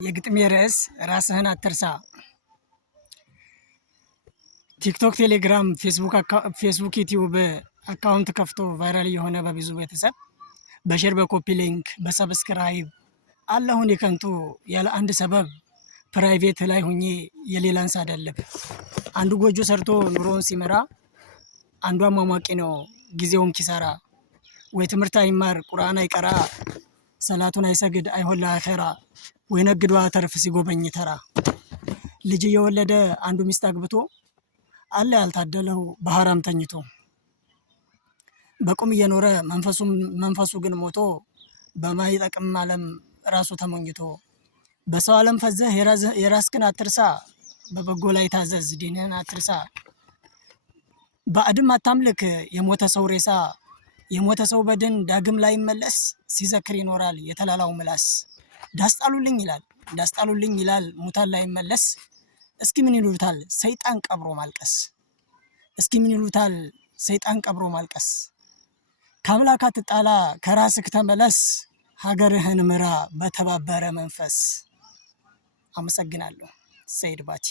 የግጥሜ ርዕስ ራስህን አትርሳ። ቲክቶክ፣ ቴሌግራም፣ ፌስቡክ፣ ዩቲዩብ አካውንት ከፍቶ ቫይራል የሆነ በብዙ ቤተሰብ በሼር በኮፒ ሊንክ በሰብስክራይብ አለሁን የከንቱ ያለ አንድ ሰበብ ፕራይቬት ላይ ሆኜ የሌላን ሳደልብ አንዱ ጎጆ ሰርቶ ኑሮውን ሲመራ አንዱ አሟሟቂ ነው ጊዜውም ኪሳራ። ወይ ትምህርት አይማር ቁርአን አይቀራ ሰላቱን አይሰግድ አይሆን ለአኺራ ወይ ነግዶ አተርፍ ሲጎበኝ ተራ። ልጅ የወለደ አንዱ ሚስት አግብቶ አለ ያልታደለው በሐራም ተኝቶ በቁም እየኖረ መንፈሱ ግን ሞቶ በማይጠቅም ዓለም ራሱ ተሞኝቶ። በሰው ዓለም ፈዘህ የራስህን አትርሳ በበጎ ላይ ታዘዝ ዲንህን አትርሳ። ባዕድም አታምልክ የሞተ ሰው ሬሳ የሞተ ሰው በድን ዳግም ላይ መለስ ሲዘክር ይኖራል የተላላው ምላስ። ዳስጣሉልኝ ይላል ሙታን ላይ መለስ። እስኪ ምን ይሉታል ሰይጣን ቀብሮ ማልቀስ። ከአምላክ አትጣላ ከራስህ ተመለስ ሀገርህን ምራ በተባበረ መንፈስ። አመሰግናለሁ። ሰይድ ባቲ